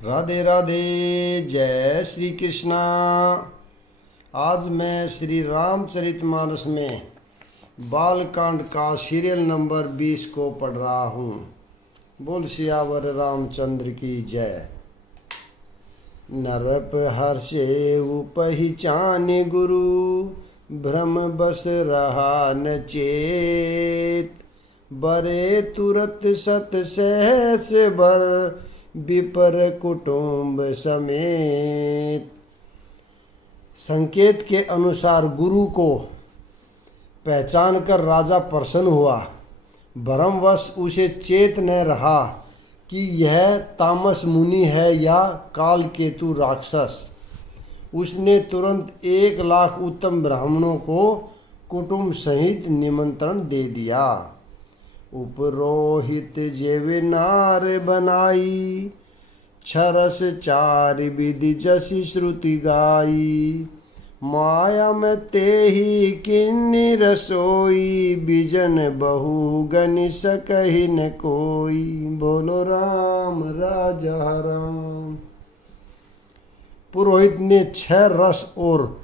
राधे राधे। जय श्री कृष्णा। आज मैं श्री रामचरितमानस में बालकांड का सीरियल नंबर 20 को पढ़ रहा हूँ। बोल सियावर रामचंद्र की जय। नरप हर्षे उपहिचाने गुरु, भ्रम बस रहा न चेत। बरे तुरत सत सहस बर, विपर कुटुंब समेत। संकेत के अनुसार गुरु को पहचान कर राजा प्रसन्न हुआ। भ्रमवश उसे चेत न रहा कि यह तामस मुनि है या काल केतु राक्षस। उसने तुरंत 1,00,000 उत्तम ब्राह्मणों को कुटुंब सहित निमंत्रण दे दिया। उपरोहित जेवे नार बनाई, छरस 4 विधि जसी श्रुति गाई। माया में तेहि किन्नी रसोई, बिजन बहु गनि सकहि न कोई। बोलो राम राजा राम। पुरोहित ने 6 रस और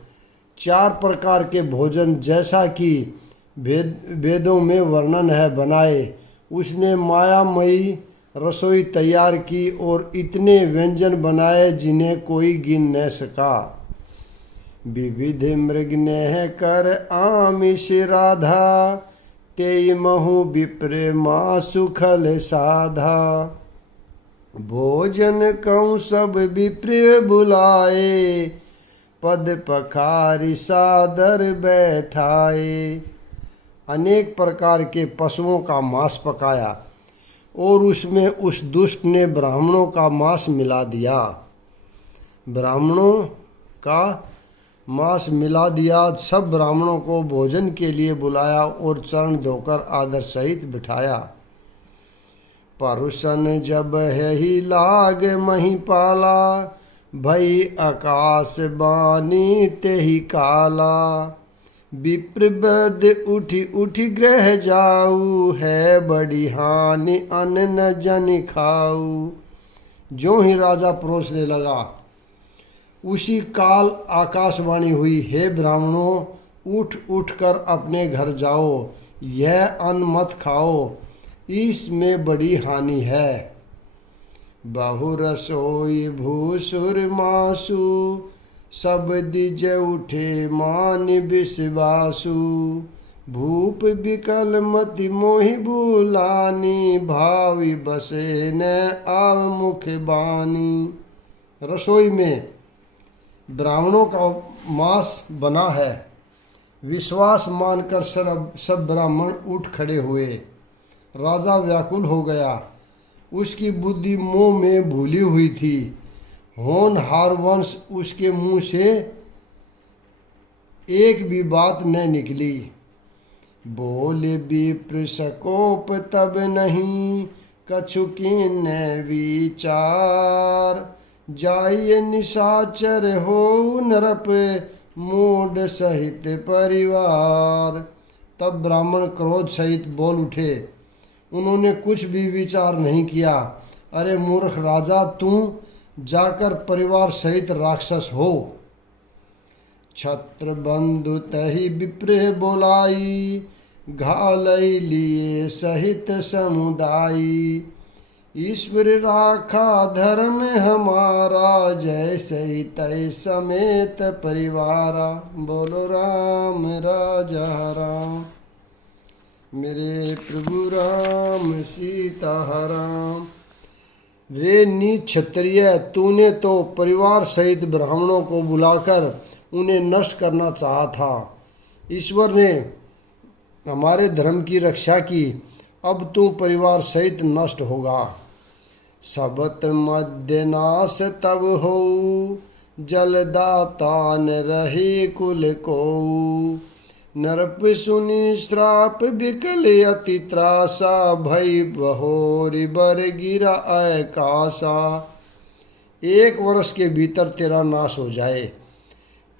4 प्रकार के भोजन जैसा कि वेदों में वर्णन है बनाए। उसने मायामयी रसोई तैयार की और इतने व्यंजन बनाए जिन्हें कोई गिन न सका। विविध मृग ने कर आमिष राधा, तेई महु विप्र माँ सुखल साधा। भोजन कऊँ सब विप्र बुलाए, पद पखारी सादर बैठाए। अनेक प्रकार के पशुओं का मांस पकाया और उसमें उस दुष्ट ने ब्राह्मणों का मांस मिला दिया। ब्राह्मणों का मांस मिला दिया। सब ब्राह्मणों को भोजन के लिए बुलाया और चरण धोकर आदर सहित बिठाया। परुषन जब है ही लाग महिपाला, भई आकाश बानी तेहि काला। विप्रवृद्ध उठी उठी ग्रह जाऊ, है बड़ी हानि अन्न न जन खाऊ। जो ही राजा परोसने लगा उसी काल आकाशवाणी हुई, हे ब्राह्मणों, उठ उठ कर अपने घर जाओ, यह अन्न मत खाओ, इसमें बड़ी हानि है। बहु रसोई भूसुर मासु, सब दिज उठे मान विश्वासु। भूप विकल मति मोहि भूलानी, भावी बसे न आव मुख बानी। रसोई में ब्राह्मणों का मांस बना है। विश्वास मानकर सब ब्राह्मण उठ खड़े हुए। राजा व्याकुल हो गया। उसकी बुद्धि मोह में भूली हुई थी। होनहार वंश उसके मुंह से एक भी बात न निकली। बोले विप्र सकोप तब नहीं, कछु कीन विचार। जाइए निशाचर हो नरप, मूड सहित परिवार। तब ब्राह्मण क्रोध सहित बोल उठे। उन्होंने कुछ भी विचार नहीं किया। अरे मूर्ख राजा, तू जाकर परिवार सहित राक्षस हो। छत्र बंधु तहि विप्र बोलाई, घालई लिए सहित समुदायी। ईश्वर राखा धर्म हमारा, जय सही तय समेत परिवारा। बोलो राम राजा राम। मेरे प्रभु राम सीताराम। रे नीच क्षत्रिय, तूने तो परिवार सहित ब्राह्मणों को बुलाकर उन्हें नष्ट करना चाहा था। ईश्वर ने हमारे धर्म की रक्षा की, अब तू परिवार सहित नष्ट होगा। सबत मध्य नाश तब हो, जलदाता न रहे कुल को। नरप सुनि श्राप विकल अति त्रासा, भई बहोरी बर गिरा आकाशा। 1 वर्ष के भीतर तेरा नाश हो जाए।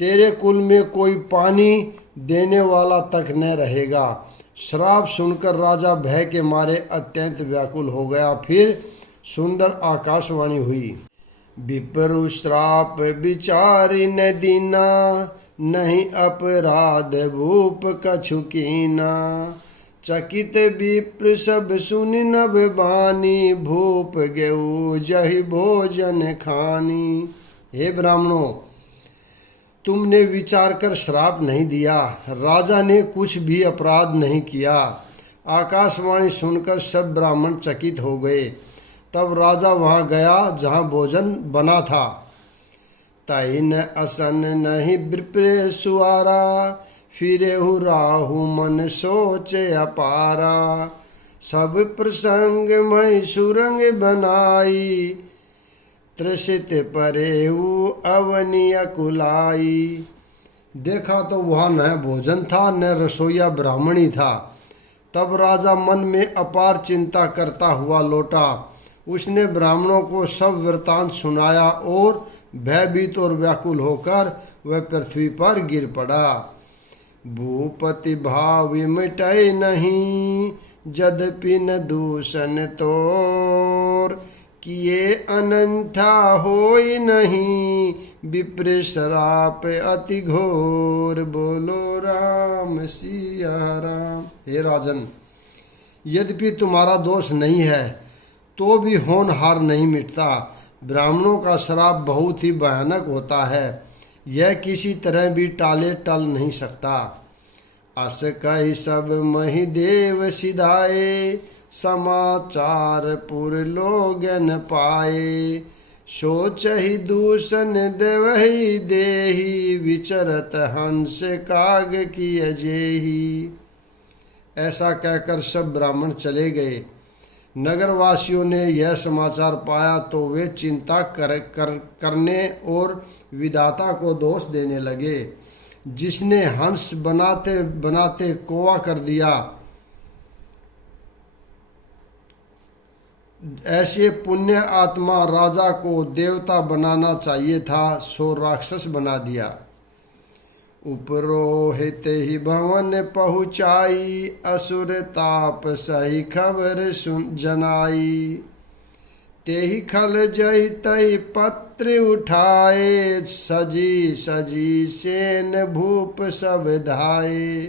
तेरे कुल में कोई पानी देने वाला तक न रहेगा। श्राप सुनकर राजा भय के मारे अत्यंत व्याकुल हो गया। फिर सुंदर आकाशवाणी हुई। विप्रु श्राप विचारि न दीना, नहीं अपराध भूप कछु कीना। चकित विप्र सब सुनि नभ बानी, भूप गेऊ जहि भोजन खानी। हे ब्राह्मणों, तुमने विचार कर श्राप नहीं दिया, राजा ने कुछ भी अपराध नहीं किया। आकाशवाणी सुनकर सब ब्राह्मण चकित हो गए। तब राजा वहाँ गया जहाँ भोजन बना था। तहि न असन नहीं विप्र सुआरा, फिरेहु राहु मन सोचे अपारा। सब प्रसंग मई सुरंग बनाई, त्रसित परेहु अवनि अकुलाई। देखा तो वहाँ न भोजन था न रसोईया ब्राह्मणी था। तब राजा मन में अपार चिंता करता हुआ लौटा। उसने ब्राह्मणों को सब वृतांत सुनाया और भयभीत और व्याकुल होकर वह पृथ्वी पर गिर पड़ा। भूपति भाव मिटै नहीं, यद्यपि न दूषण तोर। किए अनंथा होई नहीं, विप्र श्राप अति घोर। बोलो राम सिया राम। हे राजन, यद्यपि तुम्हारा दोष नहीं है तो भी होनहार नहीं मिटता। ब्राह्मणों का श्राप बहुत ही भयानक होता है, यह किसी तरह भी टल नहीं सकता। अस कहि सब महिदेव सिधाए, समाचार पुर लोगन पाए। सोचहि दूषण देवहि देहि, विचरत हंस काग की अजेही। ऐसा कहकर सब ब्राह्मण चले गए। नगरवासियों ने यह समाचार पाया तो वे चिंता करने और विधाता को दोष देने लगे, जिसने हंस बनाते बनाते कौवा कर दिया। ऐसे पुण्य आत्मा राजा को देवता बनाना चाहिए था, सो राक्षस बना दिया। उपरोहित ही भवन पहुँचाई, असुर ताप सही खबर सुन जनाई। तेहि खल जहि तहि पत्र उठाए, सजी सजी सेन भूप सब धाये।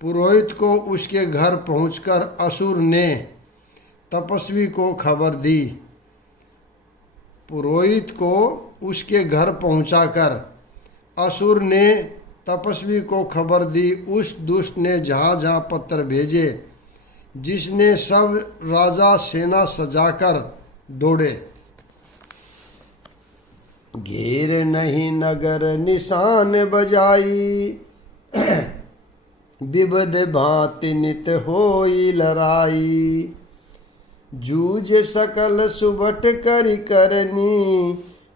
पुरोहित को उसके घर पहुंचकर असुर ने तपस्वी को खबर दी। पुरोहित को उसके घर पहुंचाकर असुर ने तपस्वी को खबर दी। उस दुष्ट ने जहाँ जहाँ पत्र भेजे, जिसने सब राजा सेना सजाकर दौड़े। घेर नहीं नगर निशान बजाई, विविध भांति नित होई लड़ाई। जूझ सकल सुबट करि करनी,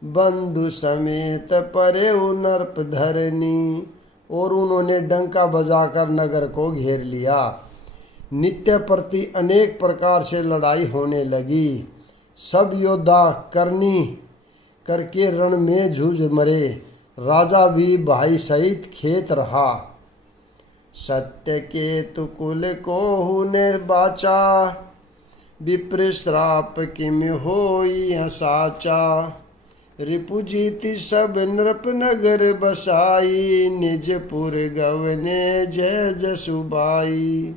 बंधु समेत परेउ नर्प धरनी। और उन्होंने डंका बजाकर नगर को घेर लिया। नित्य प्रति अनेक प्रकार से लड़ाई होने लगी। सब योद्धा करनी करके रण में जूझ मरे। राजा भी भाई सहित खेत रहा। सत्य केतु कुल को ने बाचा, विप्र श्राप किम होई साचा। रिपुजीति सब नृप नगर बसाई, निजपुर गवने जय जसुबाई।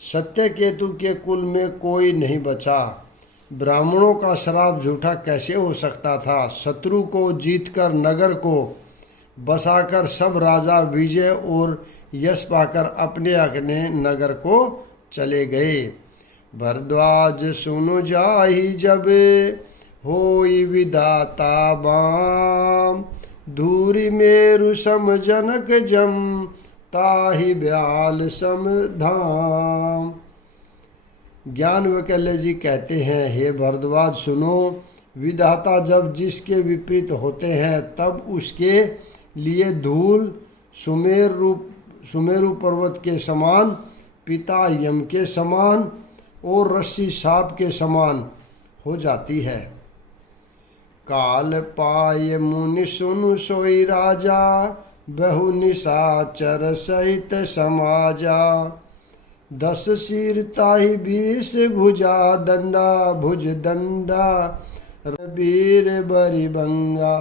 सत्यकेतु के कुल में कोई नहीं बचा। ब्राह्मणों का श्राप झूठा कैसे हो सकता था। शत्रु को जीतकर नगर को बसाकर सब राजा विजय और यश पाकर अपने अपने नगर को चले गए। भरद्वाज सुनु जाहि जब, होई विधाता बाम। धूरि मेरु सम जनक जम, ताहि ब्याल सम धाम। ज्ञान वैकल्य जी कहते हैं, हे भरद्वाज सुनो, विधाता जब जिसके विपरीत होते हैं तब उसके लिए धूल सुमेरु पर्वत के समान, पिता यम के समान और रस्सी सांप के समान हो जाती है। काल पाय मुनि सुनु सोई राजा, बहु निशाचर सहित समाजा। 10 सिर ताहि 20 भुजा दंडा, भुज दंडा वीर बरिबंगा।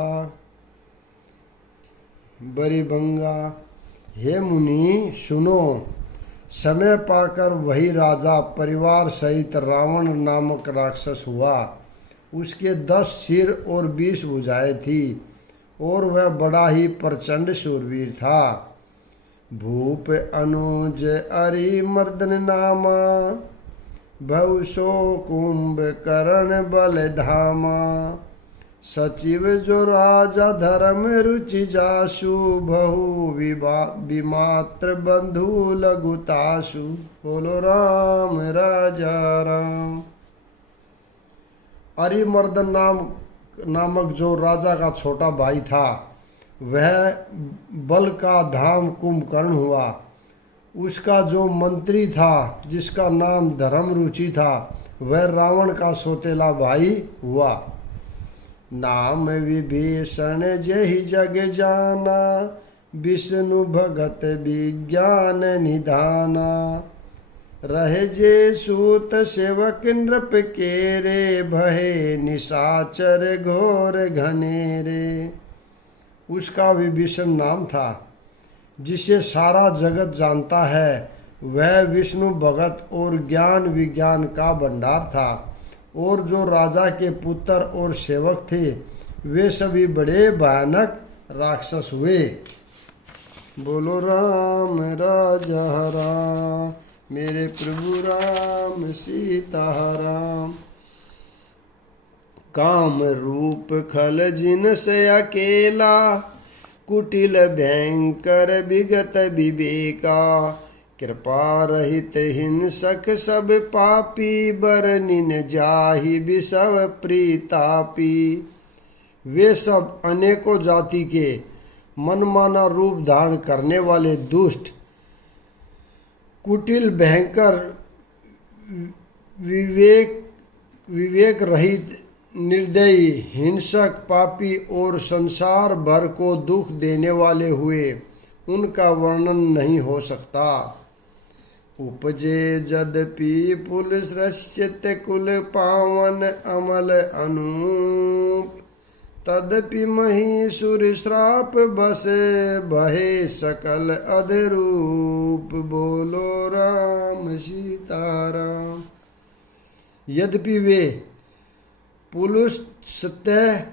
बरिबंगा, हे मुनि सुनो, समय पाकर वही राजा परिवार सहित रावण नामक राक्षस हुआ। उसके 10 सिर और 20 भुजाएं थी और वह बड़ा ही प्रचंड शूरवीर था। भूप अनुज अरिमर्दन नामा, भवसो कुंभकर्ण बलधामा। सचिव जो राजा धर्म रुचि जासु, बहु विमात्र बंधु लघुतासु। बोलो राम राजा राम। अरिमर्दन नामक जो राजा का छोटा भाई था, वह बल का धाम कुंभकर्ण हुआ। उसका जो मंत्री था, जिसका नाम धर्मरुचि था, वह रावण का सौतेला भाई हुआ। नाम विभीषण जेहि जग जाना, विष्णु भगत विज्ञान निधाना। रहे जे सूत सेवक नृप केरे, भये निशाचर घोर घनेरे। उसका विभीषण नाम था, जिसे सारा जगत जानता है। वह विष्णु भगत और ज्ञान विज्ञान का भंडार था। और जो राजा के पुत्र और सेवक थे, वे सभी बड़े भयानक राक्षस हुए। बोलो राम राजा राम, मेरे प्रभु राम सीता राम। काम रूप खल जिन से अकेला, कुटिल भयंकर विगत विवेका। कृपा रहित हिंसक सब पापी, बरनिन जाहि विषव प्रीतापी। वे सब अनेकों जाति के मनमाना रूप धारण करने वाले दुष्ट, कुटिल, भयंकर, विवेक रहित, निर्दयी, हिंसक, पापी और संसार भर को दुख देने वाले हुए। उनका वर्णन नहीं हो सकता। उपजे यद्यपि पुलसृष्यत कुल पावन, अमल अनूप। तदपि महिषुर श्राप बसे, भये सकल अधरूप। बोलो राम सीताराम। यद्यपि वे पुलुस सत्य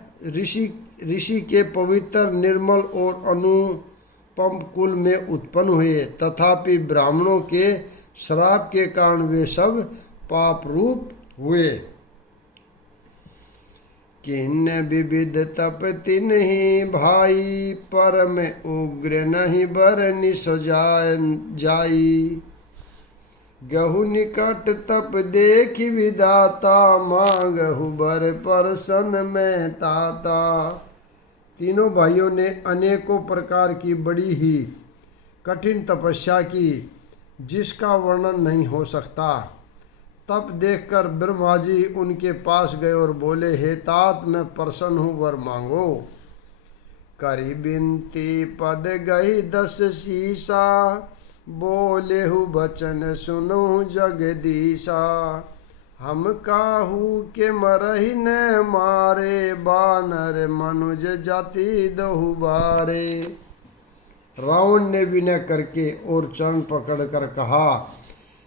ऋषि के पवित्र, निर्मल और अनुपम कुल में उत्पन्न हुए, तथापि ब्राह्मणों के श्राप के कारण वे सब पाप रूप हुए। किन्न विविध तप तिन्हि भाई, परम उग्र नहीं बरनि जाई। गहु निकट तप देखि विधाता, मांगहु बर परसन में ताता। तीनों भाइयों ने अनेकों प्रकार की बड़ी ही कठिन तपस्या की, जिसका वर्णन नहीं हो सकता। तप देखकर ब्रह्मा जी उनके पास गए और बोले, हे तात, मैं प्रसन्न हूँ, वर मांगो। करी बिनती पद गई 10 शीसा, बोलेहु बचन सुनो जगदीशा। हम काहू के मरहि न मारे, बानर मनुज जाति दहु बारे। रावण ने विनय करके और चरण पकड़कर कहा,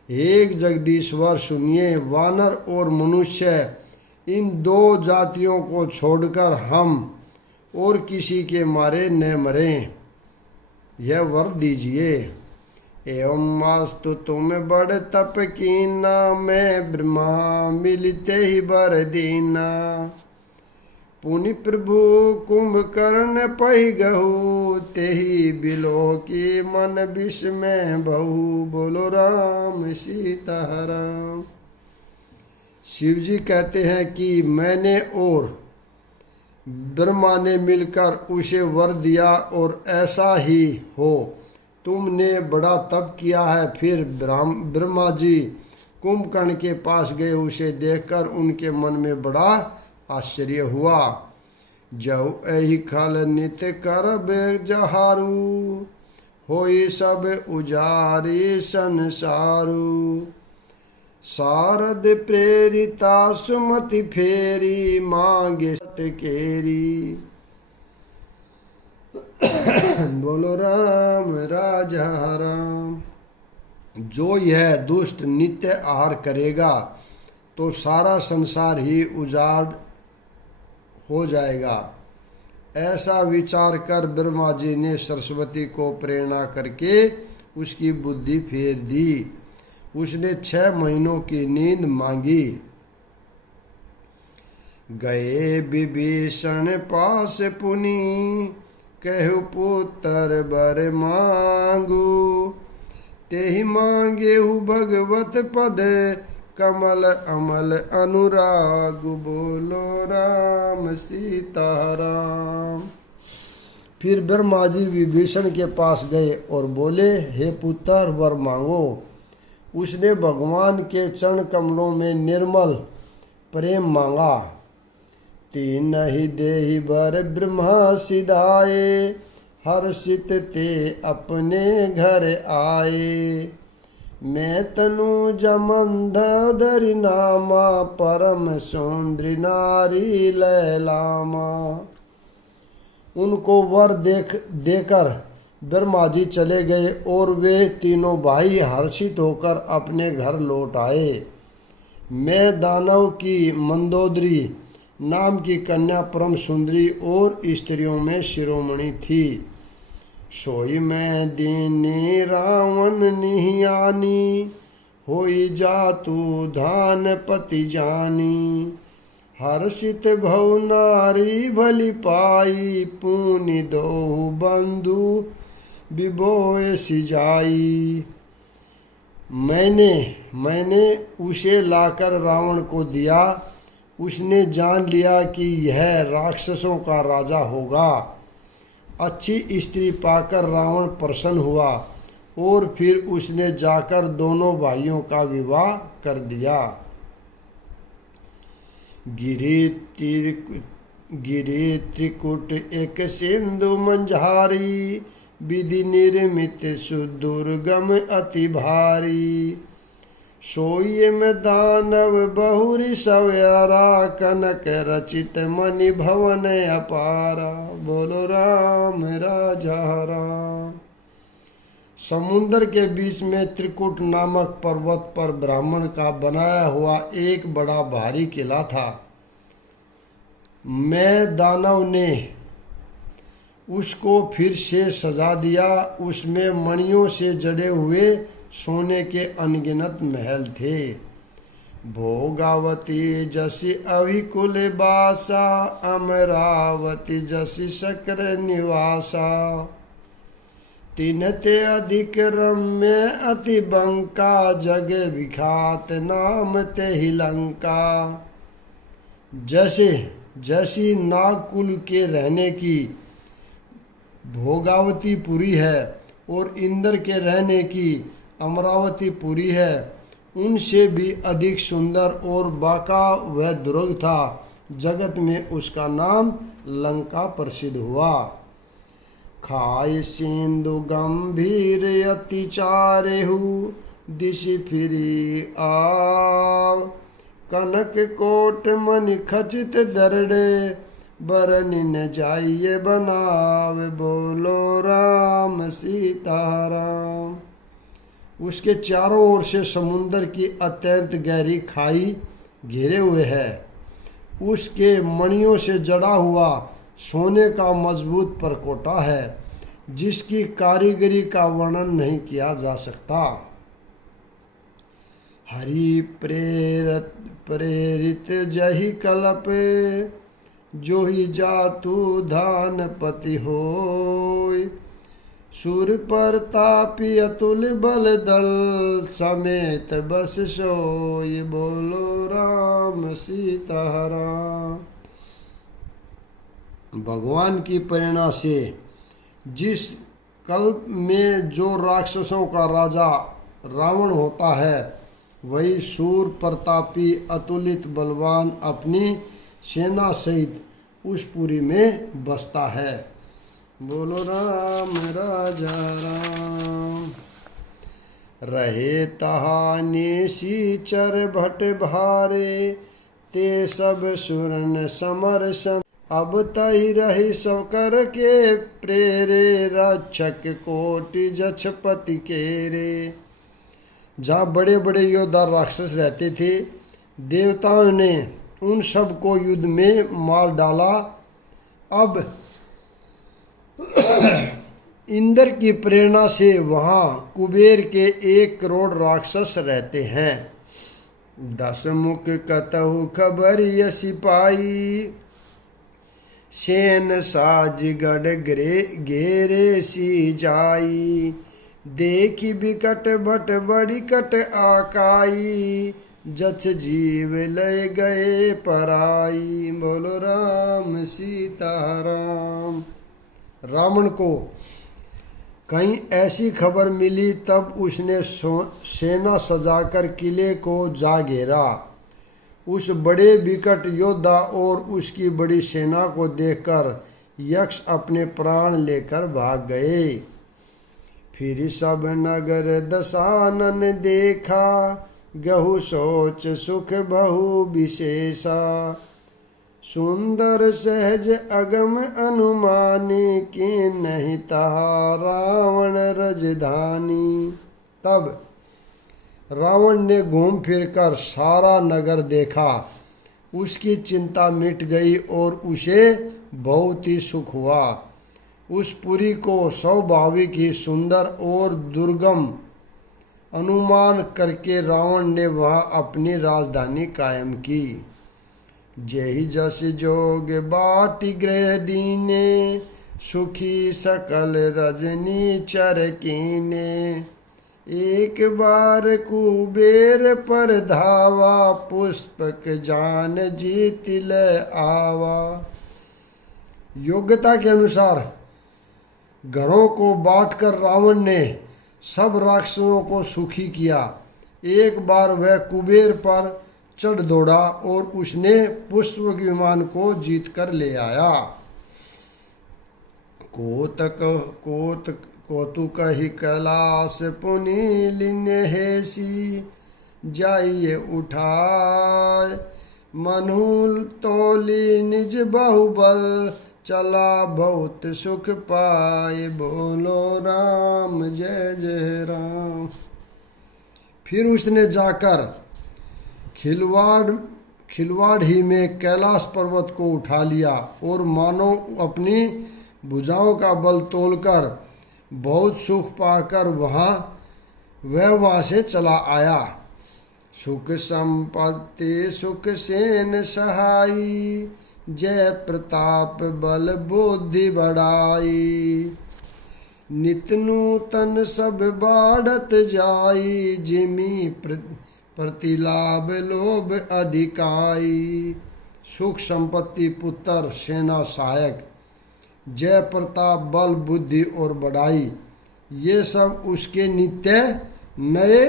एक जगदीश्वर सुनिए, वानर और मनुष्य इन 2 जातियों को छोड़कर हम और किसी के मारे न मरें, यह वर दीजिए। एवं वास्तु तुम बड़ तप कीना, मैं ब्रह्मा मिलते ही बर दीना। पुनि प्रभु कुंभकर्ण पहि गहु, तेहि बिलो की मन विस्मय बहु। बोलो राम सीता राम। शिव जी कहते हैं कि मैंने और ब्रह्मा ने मिलकर उसे वर दिया और ऐसा ही हो। तुमने बड़ा तप किया है। फिर ब्रह्मा जी कुंभकर्ण के पास गए। उसे देखकर उनके मन में बड़ा आश्चर्य हुआ। जौ एहि खल नित करब जहारू, होई सब उजारी संसारू। शारद प्रेरिता सुमति फेरी मांगे केरी। बोलो राम राजा राम। जो यह दुष्ट नित्य आहार करेगा तो सारा संसार ही उजाड़ हो जाएगा। ऐसा विचार कर ब्रह्मा जी ने सरस्वती को प्रेरणा करके उसकी बुद्धि फेर दी। उसने 6 महीनों की नींद मांगी। गए विभीषण पास पुनि, कहु पुत्र बर मांगू। तेहि मांगेहु भगवत पद, कमल अमल अनुराग। बोलो राम सीताराम। फिर ब्रह्मा जी विभीषण के पास गए और बोले, हे पुत्र वर मांगो। उसने भगवान के चरण कमलों में निर्मल प्रेम मांगा। तीन ही देहि बर ब्रह्मा सिधाए, हर्षित ते अपने घर आए। मैं तनु जमंधर नामा, परम सुंदरी नारी लैलामा। उनको वर देकर ब्रह्मा जी चले गए और वे तीनों भाई हर्षित होकर अपने घर लौट आए। मैं दानव की मंदोदरी नाम की कन्या परम सुंदरी और स्त्रियों में शिरोमणि थी। सोई मैं दीनी रावण निहियानी, होई जातु धान पति जानी। हर्षित भव नारी भली पाई, पुनि दोहु बंधु विभोए सिजाई। मैंने उसे लाकर रावण को दिया। उसने जान लिया कि यह राक्षसों का राजा होगा। अच्छी स्त्री पाकर रावण प्रसन्न हुआ और फिर उसने जाकर दोनों भाइयों का विवाह कर दिया। गिरी त्रिकुट एक सिंधु मंझारी, विधि निर्मित सुदुर्गम अति भारी। सोई में दानव बहुरी सव्यारा, कनक रचित मणि भवन अपारा। बोलो राम राजा राम। समुद्र के बीच में त्रिकुट नामक पर्वत पर ब्राह्मण का बनाया हुआ एक बड़ा भारी किला था। मैं दानव ने उसको फिर से सजा दिया। उसमें मणियों से जड़े हुए सोने के अनगिनत महल थे। भोगावती जसी अभिकुल बासा, अमरावती जसी शक्र निवासा। तिनते अधिक रम्य अति बंका, जग विख्यात नाम ते ही लंका। जैसी नागकुल के रहने की भोगावती पुरी है और इंद्र के रहने की अमरावती पुरी है, उनसे भी अधिक सुंदर और बाका वह दुर्ग था। जगत में उसका नाम लंका प्रसिद्ध हुआ। खाए सिंधु गंभीर अति चारेहु, दिशि फिरी आव। कनक कोट मणि खचित दरड़े, बरनी न जाइए बनावे। बोलो राम सीताराम। उसके चारों ओर से समुद्र की अत्यंत गहरी खाई घेरे हुए है। उसके मणियों से जड़ा हुआ सोने का मजबूत परकोटा है, जिसकी कारीगरी का वर्णन नहीं किया जा सकता। हरि प्रेरित जहि कल्प, जो ही जातु धान पति होय। सुर प्रतापी अतुल बल दल, समेत बस सोय। बोलो राम सीताराम। भगवान की प्रेरणा से जिस कल्प में जो राक्षसों का राजा रावण होता है, वही शूर प्रतापी अतुलित बलवान अपनी सेना सहित उस पुरी में बसता है। बोलो राम राजा राम। रहे तहा निशिचर भट भारे, ते सब सुरन समर सन, अब तई रही सब कर के प्रेरे, रक्षक कोटि जक्षपति केरे। जहाँ बड़े बड़े योद्धा राक्षस रहते थे, देवताओं ने उन सब को युद्ध में मार डाला। अब इंद्र की प्रेरणा से वहाँ कुबेर के 1 करोड़ राक्षस रहते हैं। 10 मुख कतहु खबर यसी पाई, सेन साज गढ़ घेरे सी जाई, देखी बिकट भट बड़ी कट आकाई, जछ जीव ले गए पराई। बोलो राम सीताराम। रावण को कहीं ऐसी खबर मिली, तब उसने सेना सजाकर किले को जा घेरा। उस बड़े विकट योद्धा और उसकी बड़ी सेना को देखकर यक्ष अपने प्राण लेकर भाग गए। फिर सब नगर दशानन देखा, गहु सोच सुख बहु विशेषा, सुंदर सहज अगम अनुमानी, की नहीं तहा रावण रजधानी। तब रावण ने घूम फिर कर सारा नगर देखा, उसकी चिंता मिट गई और उसे बहुत ही सुख हुआ। उस पुरी को स्वाभाविक ही सुंदर और दुर्गम अनुमान करके रावण ने वहाँ अपनी राजधानी कायम की। जेहि जस जोग बाटी गृह दीने, सुखी सकल रजनी चर कीने, एक बार कुबेर पर धावा, पुष्पक जान जीत ले आवा। योग्यता के अनुसार घरों को बांटकर रावण ने सब राक्षसों को सुखी किया। एक बार वह कुबेर पर चढ़ दौड़ा और उसने पुष्पक विमान को जीत कर ले आया। कौतुक ही कैलाश पुनि लिन्य हेसी, जाइए उठाए मनु तोली निज बाहुबल, चला बहुत सुख पाए। बोलो राम जय जय राम। फिर उसने जाकर खिलवाड़ ही में कैलाश पर्वत को उठा लिया और मानो अपनी भुजाओं का बल तोलकर बहुत सुख पाकर वह से चला आया। सुख संपत्ति सुख सेन सहाई, जय प्रताप बल बुद्धि बढ़ाई, नित नूतन सब बाढ़त जाई, जिमी प्रतिलाभ लोभ अधिकाई। सुख संपत्ति पुत्र सेना सहायक, जय प्रताप बल बुद्धि और बढ़ाई, ये सब उसके नित्य नए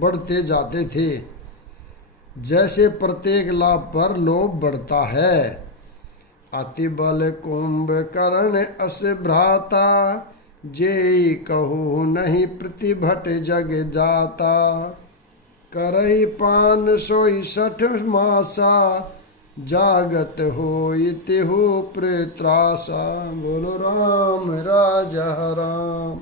बढ़ते जाते थे, जैसे प्रत्येक लाभ पर लोभ बढ़ता है। अति बल कुंभकर्ण अस भ्राता, जेई कहू नहीं प्रतिभट जग जाता, करई पान सोई 60 मासा, जागत होई तिहु प्रेत्रासा। बोलो राम राजा राम।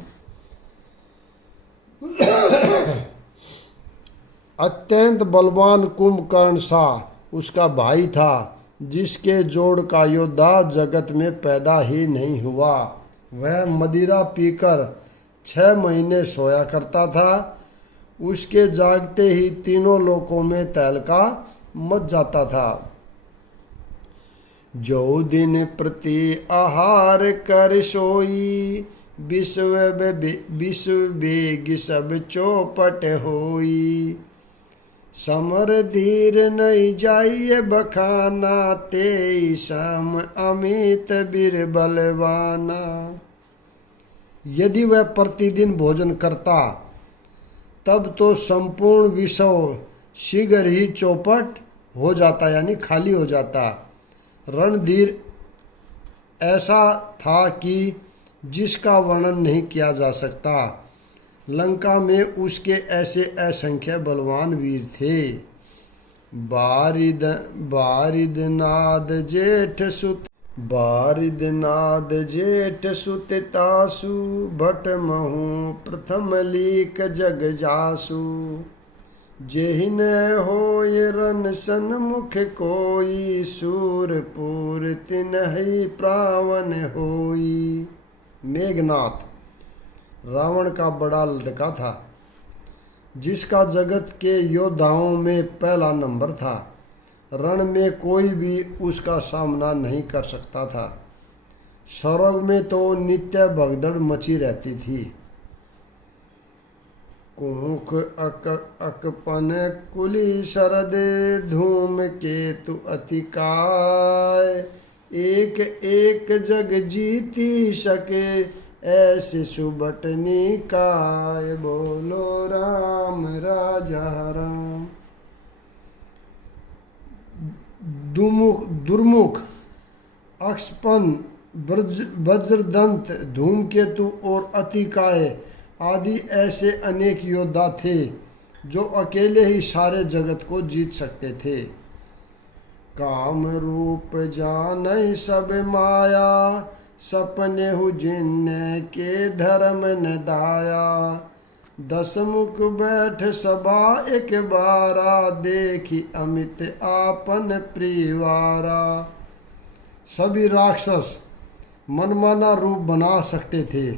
अत्यंत बलवान कुंभकर्ण सा उसका भाई था, जिसके जोड़ का योद्धा जगत में पैदा ही नहीं हुआ। वह मदिरा पीकर 6 महीने सोया करता था। उसके जागते ही तीनों लोकों में तहलका मच जाता था। जो दिन प्रति आहार कर सोई, विश्व बेग सब चौपट होई, समर धीर नहीं जाइए बखाना, तेई सम अमित बीरबलवाना। यदि वह प्रतिदिन भोजन करता तब तो संपूर्ण विश्व शीघ्र ही चौपट हो जाता, यानी खाली हो जाता। रणधीर ऐसा था कि जिसका वर्णन नहीं किया जा सकता। लंका में उसके ऐसे असंख्य बलवान वीर थे। बारिदनाद जेठ सुत तासु, भट महु प्रथम लीक जग जासु। जेहि न होय रन सन्मुख कोई, सूरपुर तिनहि प्रावन होई। मेघनाथ रावण का बड़ा लड़का था, जिसका जगत के योद्धाओं में पहला नंबर था। रण में कोई भी उसका सामना नहीं कर सकता था। स्वर्ग में तो नित्य भगदड़ मची रहती थी। कुमुख अकपन कुली शरद, धूम केतु अतिकाय। एक एक जग जीती सके, ऐसे सुबट निकाय। बोलो राम राजा राम। दुर्मुख, अक्षपन, वज्रदंत, धूमकेतु और अतिकाय आदि ऐसे अनेक योद्धा थे जो अकेले ही सारे जगत को जीत सकते थे। काम रूप जानहि सब माया, सपने हु जिन्ने के धर्म न दाया। दस मुख बैठ सभा एक बारा, देखी अमित आपन प्रिवारा। सभी राक्षस मनमाना रूप बना सकते थे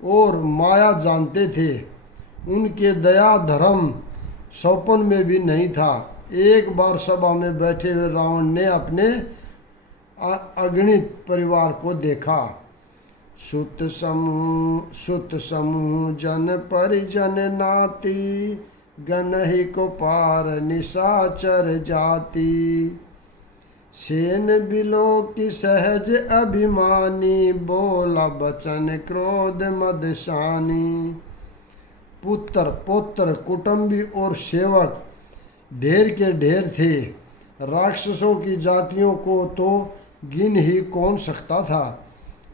और माया जानते थे। उनके दया धर्म सौपन में भी नहीं था। एक बार सभा में बैठे हुए रावण ने अपने अगणित परिवार को देखा। सुत समूह जन परिजन नाती, गनहि को पार निशाचर जाति। सेन बिलो की सहज अभिमानी, बोला बचन क्रोध मदशानी। पुत्र पौत्र कुटुंबी और सेवक ढेर के ढेर थे। राक्षसों की जातियों को तो गिन ही कौन सकता था।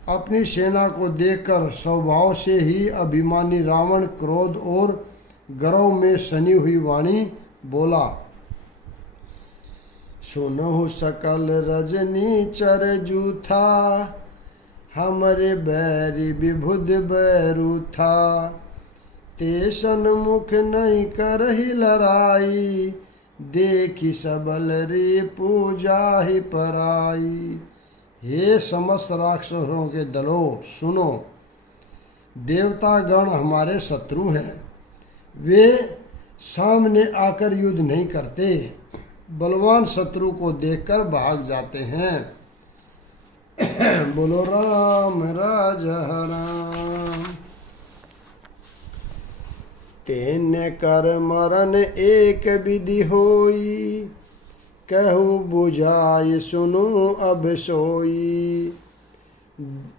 अपनी सेना को देखकर स्वभाव से ही अभिमानी रावण क्रोध और गर्व में सनी हुई वाणी बोला। सुनहु सकल रजनी चर जूथा, हमरे बैरी विभुद बैरू था। ते सन्मुख नहीं करहि लड़ाई, देखी सबल रे पूजा ही पराई। हे समस्त राक्षसों के दलों सुनो, देवता गण हमारे शत्रु हैं। वे सामने आकर युद्ध नहीं करते, बलवान शत्रु को देखकर भाग जाते हैं। बोलो राम राजा राम। तेने कर मरण एक विधि होई, कहू बुझाई सुनो अब सोई।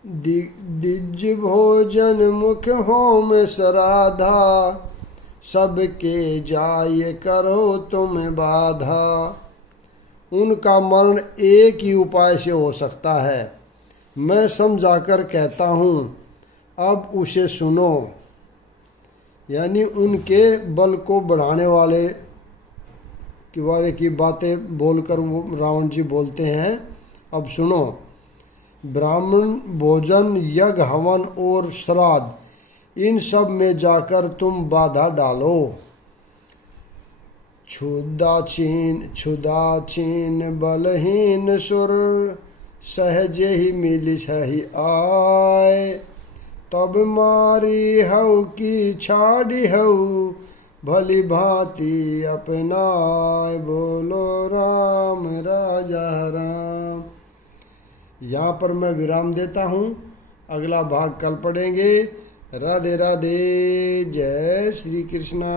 दिज भोजन मुख होम सराधा, सबके जाय करो तुम बाधा। उनका मरण एक ही उपाय से हो सकता है, मैं समझाकर कहता हूँ, अब उसे सुनो। यानी उनके बल को बढ़ाने वाले की बातें बोलकर वो रावण जी बोलते हैं। अब सुनो, ब्राह्मण भोजन यज्ञ हवन और श्राद्ध, इन सब में जाकर तुम बाधा डालो। क्षुदाचीन बलहीन सुर, सहजे ही मिली सही आय। तब मारी हऊ की छाड़ी हऊ, भली भांति अपनाय। बोलो राम राजा राम। यहाँ पर मैं विराम देता हूँ, अगला भाग कल पढ़ेंगे। राधे राधे, जय श्री कृष्णा।